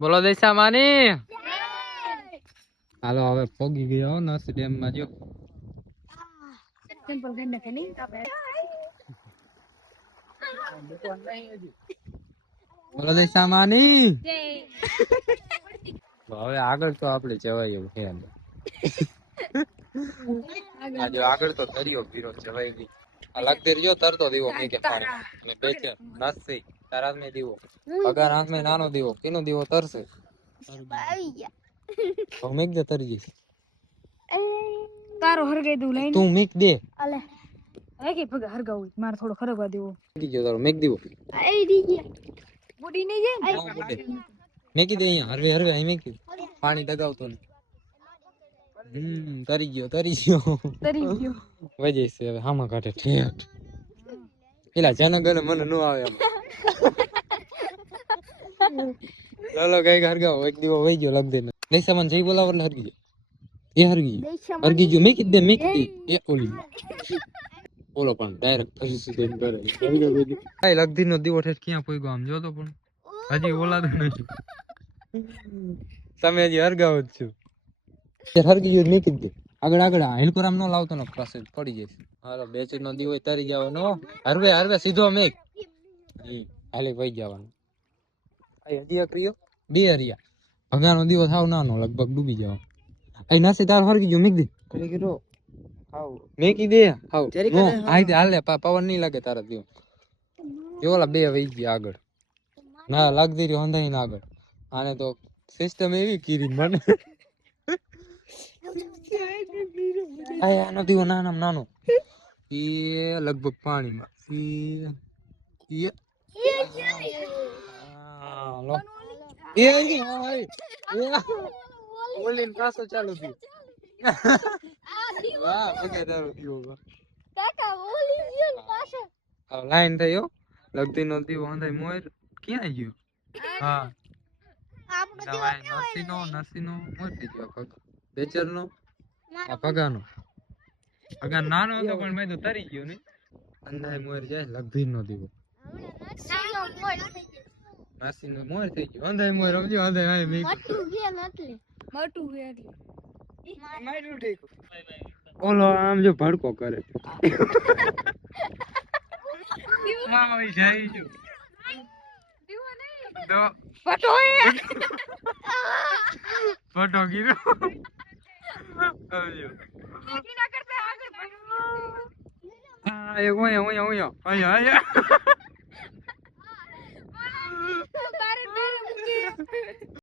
બોલો દેશા માની હાલો હવે પોગી ગયો નર્સી ડેમ માં જો સિમ્પલ ગંડ કે નહીં આપણે બોલો દેશા માની હવે આગળ તો આપણે જવાય એવું છે આજે આગળ તો દરિયો પીરો જવાય ગઈ આ લાગતી રહ્યો તરતો દીવો મે કે પાણી મે બેચે નસી તારા મે દીવો અગર આંખ મે નાનો દીવો કેનો દીવો તરસે આવી ગયા તો મેક દે તરી ગઈ તારો હરગાઈ દઉં લઈને તું મેક દે અલે હે કે પગ હરગાવું માર થોડો ખરગવા દેવો દીજો તારો મેક દીવો આઈ દી ગયા બુડી નહીં જાય મેકી દે અહીંયા હરવે હરવે અહીં મેકી પાણી દગાવતો ને તરી ગયો તરી ગયો વજે છે હવે હામાં કાઢે ઠેઠ એલા જનગણ મને નો આવે એમ ચાલો કઈ હરગાવ એક દીવો વઈ ગયો લગ દે નહીં સામાન જઈ બોલાવ એટલે હરગી એ હરગી ગયો મેકી દે મેકી એ ઓલી બોલો પણ ડાયરેક્ટ ફસી સીધો કરે આ લગધી નો દીવો ઠેઠ ક્યાં પોઈગો આમ જો તો પણ હજી ઓલાતું નથી તમે હજી હરગાવ જ છો હરગી ગયો મેકી દે આગળ આગળ હિલકુરામ નો લાવતો ને પ્રોસેસ પડી જશે હાલો બેચી નો દીવો તરી જવાનો હરવે હરવે સીધો મેક હાલે વઈ જવાનું આ હરિયા ક્રિયો બે હરિયા ભગાનો દીવો થાવ નાનો લગભગ ડૂબી જાવ આ નાસી તાર હરગી ગયો મેક દે કીધો હાવ મેકી દે હાવ નો આઈ હાલે પવન નહીં લાગે તારા દીવો એવલા બે વઈ ગયા આગળ ના લાગતી રહ્યો અંધાઈ ના આગળ આને તો સિસ્ટમ એવી કીરી મને આનો દીવો નાનો નાનો એ લગભગ પાણીમાં ઓલીન પાછો ચાલુ થયો વાહ ઓકે તારું થયો કાકા ઓલી ગયો પાછો લાઈન થયો લગતી નો દીવો અંધાઈ મોર ક્યાં ગયો હા નરસીનો મોર થઈ ગયો બેચરનો આ ભગાનો નાનો હતો પણ મેં તો તરી ગયો ને અંધાઈ મોર જાય લગભગ નો દીવો નાસીનો મોર થઈ ગયો અંધાઈ મોર સમજો અંધાઈ મે મોટું એટલે ઓલો આમ જો ભડકો કરે મામા જાય જો તો ફટો ફટો ગીરો આવજો ના કરતા આગળ આ એ ઓય ઓય ઓય ઓય